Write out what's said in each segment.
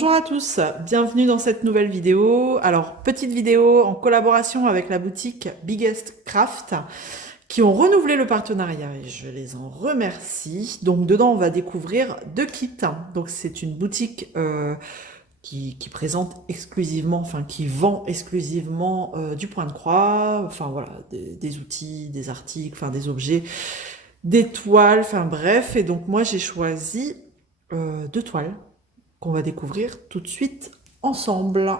Bonjour à tous, bienvenue dans cette nouvelle vidéo. Alors, petite vidéo en collaboration avec la boutique Biggest Craft qui ont renouvelé le partenariat et je les en remercie. Donc, dedans, on va découvrir deux kits. Donc, c'est une boutique qui présente exclusivement, enfin, qui vend exclusivement du point de croix, enfin, voilà, des outils, des articles, enfin, des objets, des toiles, enfin, bref. Et donc, moi, j'ai choisi deux toiles qu'on va découvrir tout de suite ensemble.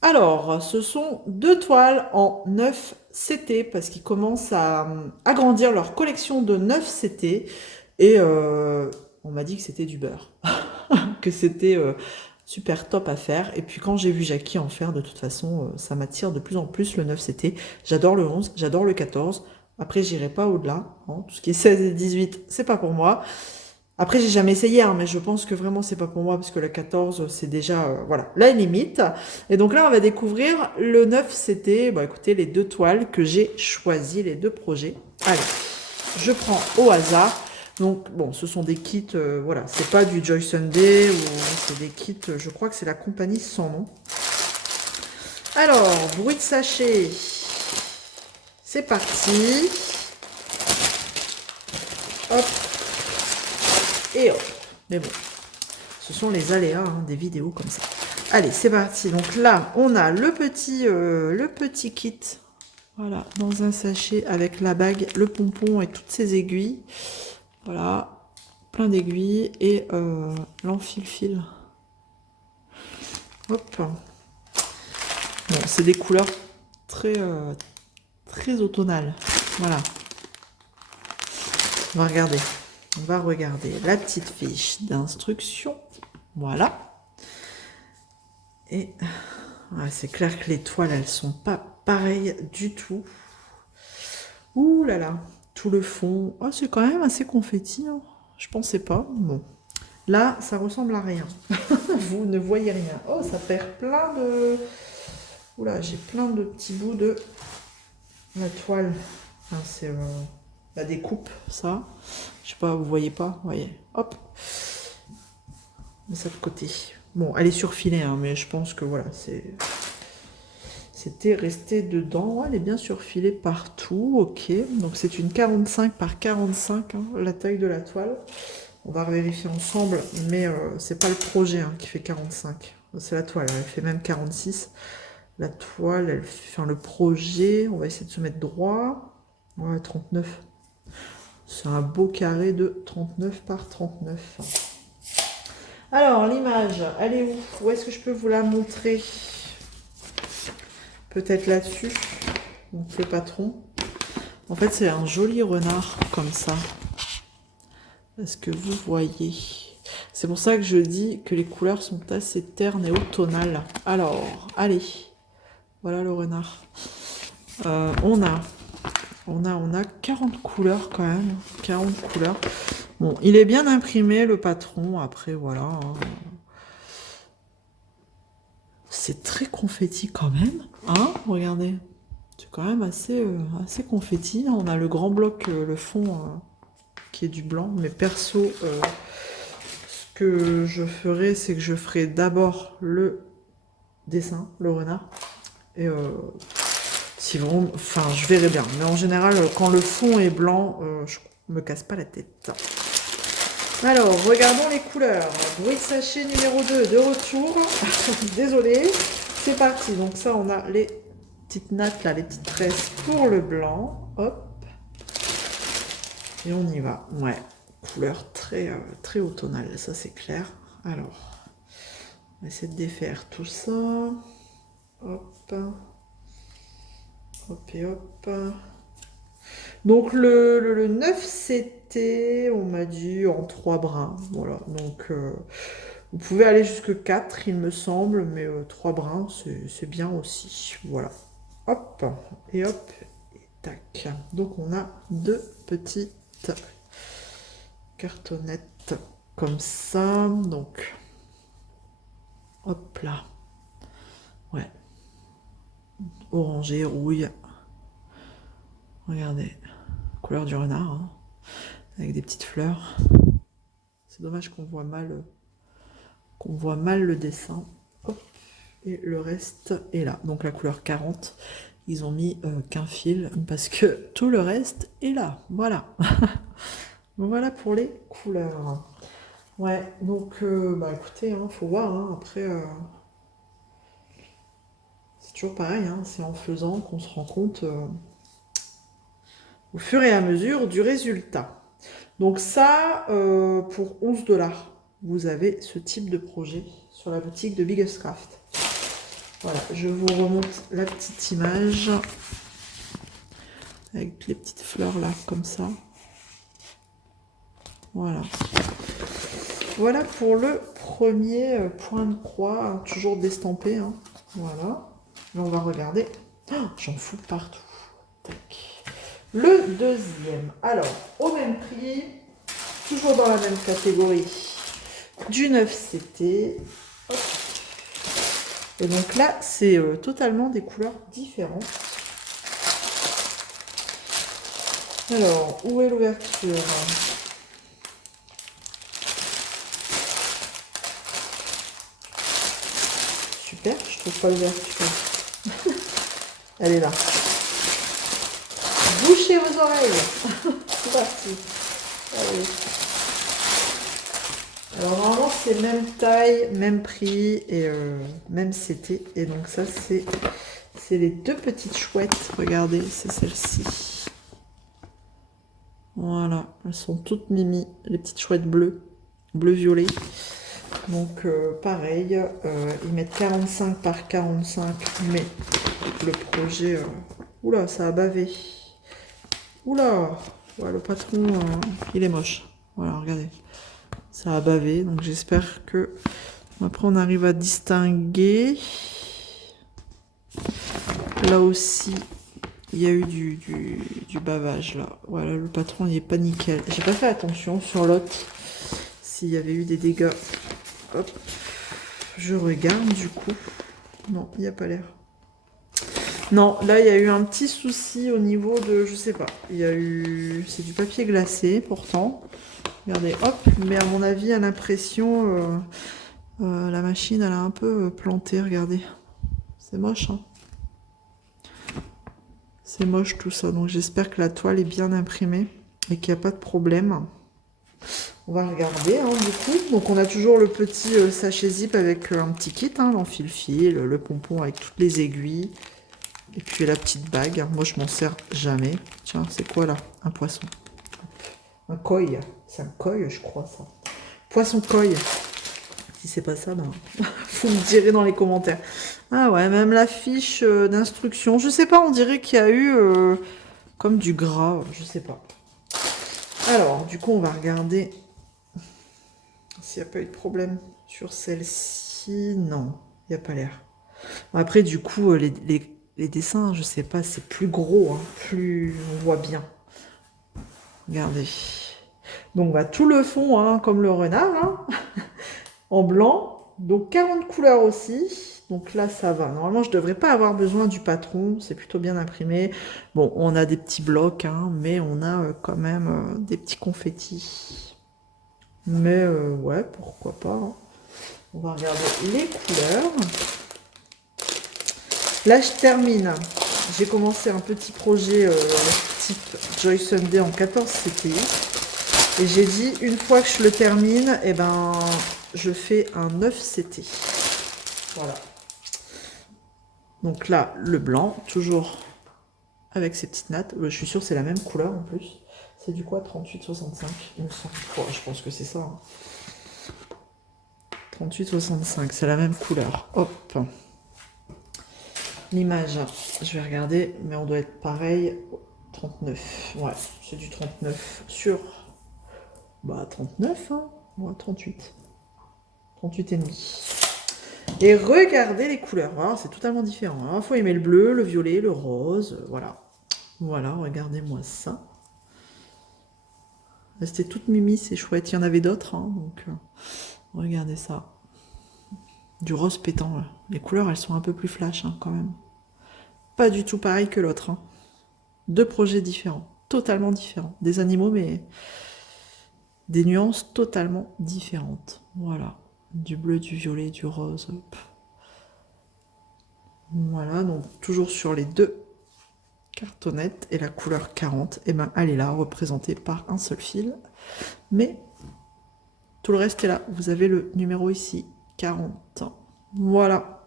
Alors, ce sont deux toiles en 9 CT parce qu'ils commencent à agrandir leur collection de 9 CT et on m'a dit que c'était du beurre, que c'était super top à faire. Et puis quand j'ai vu Jackie en faire, de toute façon, ça m'attire de plus en plus le 9 CT. J'adore le 11, j'adore le 14. Après, j'irai pas au-delà, hein. Tout ce qui est 16 et 18, c'est pas pour moi. Après, j'ai jamais essayé, hein, mais je pense que vraiment c'est pas pour moi parce que le 14 c'est déjà voilà la limite. Et donc là, on va découvrir le 9 c'était, bon, écoutez, les deux toiles que j'ai choisies, les deux projets. Allez, je prends au hasard. Donc bon, ce sont des kits, voilà, c'est pas du Joy Sunday ou c'est des kits, je crois que c'est la compagnie sans nom. Alors, bruit de sachet, c'est parti. Hop et hop. Mais bon. Ce sont les aléas hein, des vidéos comme ça. Allez, c'est parti. Donc là, on a le petit kit. Voilà, dans un sachet avec la bague, le pompon et toutes ces aiguilles. Voilà, plein d'aiguilles et l'enfil-fil. Hop. Bon, c'est des couleurs très automnales. Voilà. On va regarder. On va regarder la petite fiche d'instruction. Voilà. Et ouais, c'est clair que les toiles, elles sont pas pareilles du tout. Ouh là là, tout le fond. Oh, c'est quand même assez confetti, hein. Je pensais pas. Bon. Là, ça ressemble à rien. Vous ne voyez rien. Oh, ça perd plein de... Oula, j'ai plein de petits bouts de la toile. Enfin, c'est la découpe, ça. Je sais pas, vous voyez pas. Vous voyez. Hop. Mais ça de côté. Bon, elle est surfilée, hein, mais je pense que voilà, c'était resté dedans. Ouais, elle est bien surfilée partout. Ok, donc c'est une 45 par 45, hein, la taille de la toile. On va vérifier ensemble, mais c'est pas le projet hein, qui fait 45. C'est la toile, elle fait même 46. La toile, elle fait, enfin le projet, on va essayer de se mettre droit. Ouais, 39. C'est un beau carré de 39 par 39. Alors, l'image, elle est où? Où est-ce que je peux vous la montrer? Peut-être là-dessus. Donc, le patron. En fait, c'est un joli renard, comme ça. Est-ce que vous voyez? C'est pour ça que je dis que les couleurs sont assez ternes et automnales. Alors, allez. Voilà le renard. On a 40 couleurs quand même. 40 couleurs. Bon, il est bien imprimé, le patron. Après, voilà, hein. C'est très confetti quand même. Hein, regardez. C'est quand même assez confetti. On a le grand bloc, le fond qui est du blanc. Mais perso, ce que je ferai, c'est que je ferai d'abord le dessin, le renard. Et si vraiment, enfin, je verrai bien. Mais en général, quand le fond est blanc, je me casse pas la tête. Alors, regardons les couleurs. Bruit de sachet numéro 2 de retour. Désolée. C'est parti. Donc ça, on a les petites nattes, là, les petites tresses pour le blanc. Hop. Et on y va. Ouais. Couleur très automnale. Ça, c'est clair. Alors, on va essayer de défaire tout ça. Hop. Hop et hop. Donc le 9 c'était, on m'a dit, en 3 brins. Voilà, donc vous pouvez aller jusque 4 il me semble, mais 3 brins c'est bien aussi. Voilà. Hop, et hop, et tac. Donc on a deux petites cartonnettes comme ça. Donc, hop là. Ouais. Orangé, rouille. Regardez. Couleur du renard, hein, avec des petites fleurs. C'est dommage qu'on voit mal On voit mal le dessin. Hop. Et le reste est là. Donc la couleur 40, ils ont mis qu'un fil parce que tout le reste est là. Voilà. Voilà pour les couleurs. Ouais, donc bah écoutez, hein, faut voir. Hein, après, c'est toujours pareil. Hein, c'est en faisant qu'on se rend compte au fur et à mesure du résultat. Donc ça, pour 11 $, vous avez ce type de projet sur la boutique de Biggest Craft. Voilà, je vous remonte la petite image avec les petites fleurs là, comme ça. Voilà. Voilà pour le premier point de croix, hein, toujours d'estampé. Hein. Voilà. Et on va regarder. Oh, j'en fous partout. Tac. Le deuxième. Alors, au même prix, toujours dans la même catégorie, du 9CT. Hop. Et donc là, c'est totalement des couleurs différentes. Alors, où est l'ouverture? Super, je trouve pas l'ouverture. Elle est là. Bouchez vos oreilles. C'est parti. Allez. Alors normalement c'est même taille, même prix et même CT. Et donc ça c'est les deux petites chouettes. Regardez, c'est celle-ci. Voilà, elles sont toutes mimi, les petites chouettes bleues, bleu-violet. Donc pareil, ils mettent 45 par 45, mais le projet... Oula, ça a bavé. Oula, ouais, le patron, il est moche. Voilà, regardez. Ça a bavé, donc j'espère que... Après, on arrive à distinguer. Là aussi, il y a eu du bavage, là. Voilà, le patron, il n'est pas nickel. J'ai pas fait attention sur l'autre, s'il y avait eu des dégâts. Hop. Je regarde, du coup. Non, il n'y a pas l'air. Non, là, il y a eu un petit souci au niveau de... Je sais pas. Il y a eu... C'est du papier glacé, pourtant. Regardez, hop. Mais à mon avis, à l'impression, la machine, elle a un peu planté. Regardez. C'est moche, hein. C'est moche, tout ça. Donc, j'espère que la toile est bien imprimée et qu'il n'y a pas de problème. On va regarder, hein, du coup. Donc, on a toujours le petit sachet zip avec un petit kit, hein, l'enfile-fil, le pompon avec toutes les aiguilles. Et puis la petite bague, moi je m'en sers jamais. Tiens, c'est quoi là? Un poisson. Un koi. C'est un koi, je crois, ça. Poisson koi. Si c'est pas ça, ben, vous me direz dans les commentaires. Ah ouais, même la fiche d'instruction. Je sais pas, on dirait qu'il y a eu comme du gras, je sais pas. Alors, du coup, on va regarder s'il n'y a pas eu de problème sur celle-ci. Non, il n'y a pas l'air. Après, du coup, les dessins, je sais pas, c'est plus gros, hein, plus on voit bien. Regardez. Donc, bah, tout le fond, hein, comme le renard, hein, en blanc. Donc, 40 couleurs aussi. Donc là, ça va. Normalement, je ne devrais pas avoir besoin du patron. C'est plutôt bien imprimé. Bon, on a des petits blocs, hein, mais on a quand même des petits confettis. Mais ouais, pourquoi pas. Hein. On va regarder les couleurs. Là, je termine. J'ai commencé un petit projet type Joy Sunday en 14 CT. Et j'ai dit, une fois que je le termine, eh ben, je fais un 9 CT. Voilà. Donc là, le blanc, toujours avec ces petites nattes. Je suis sûre que c'est la même couleur en plus. C'est du quoi? 38,65. Il me semble. Oh, je pense que c'est ça. Hein. 38,65, c'est la même couleur. Hop. L'image, je vais regarder, mais on doit être pareil. 39. Ouais, c'est du 39 sur... Bah, 39, hein. Ouais, 38. 38 et demi. Et regardez les couleurs. Voilà, c'est totalement différent. Il faut aimer le bleu, le violet, le rose. Voilà. Voilà, regardez-moi ça. C'était toute mimi, c'est chouette. Il y en avait d'autres, hein, donc regardez ça. Du rose pétant. Là. Les couleurs, elles sont un peu plus flash, hein, quand même. Pas du tout pareil que l'autre. Hein. Deux projets différents, totalement différents. Des animaux, mais des nuances totalement différentes. Voilà. Du bleu, du violet, du rose. Voilà, donc toujours sur les deux cartonnettes. Et la couleur 40, et ben elle est là, représentée par un seul fil. Mais tout le reste est là. Vous avez le numéro ici, 40. Voilà.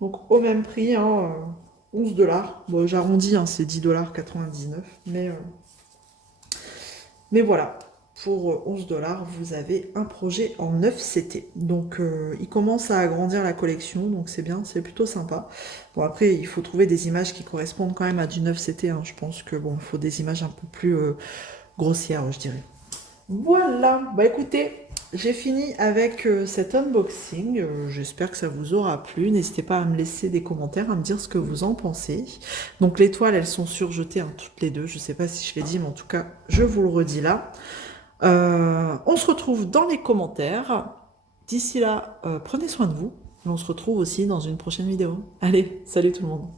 Donc au même prix, hein, 11 $. Bon, j'arrondis, hein, c'est 10,99 $. Mais voilà, pour 11 $, vous avez un projet en 9 CT. Donc il commence à agrandir la collection, donc c'est bien, c'est plutôt sympa. Bon, après, il faut trouver des images qui correspondent quand même à du 9 CT. Hein. Je pense que bon, il faut des images un peu plus grossières, je dirais. Voilà, bah écoutez, j'ai fini avec cet unboxing. J'espère que ça vous aura plu. N'hésitez pas à me laisser des commentaires, à me dire ce que vous en pensez. Donc les toiles, elles sont surjetées, hein, toutes les deux. Je sais pas si je l'ai dit, mais en tout cas, je vous le redis là. On se retrouve dans les commentaires. D'ici là, prenez soin de vous. Et on se retrouve aussi dans une prochaine vidéo. Allez, salut tout le monde.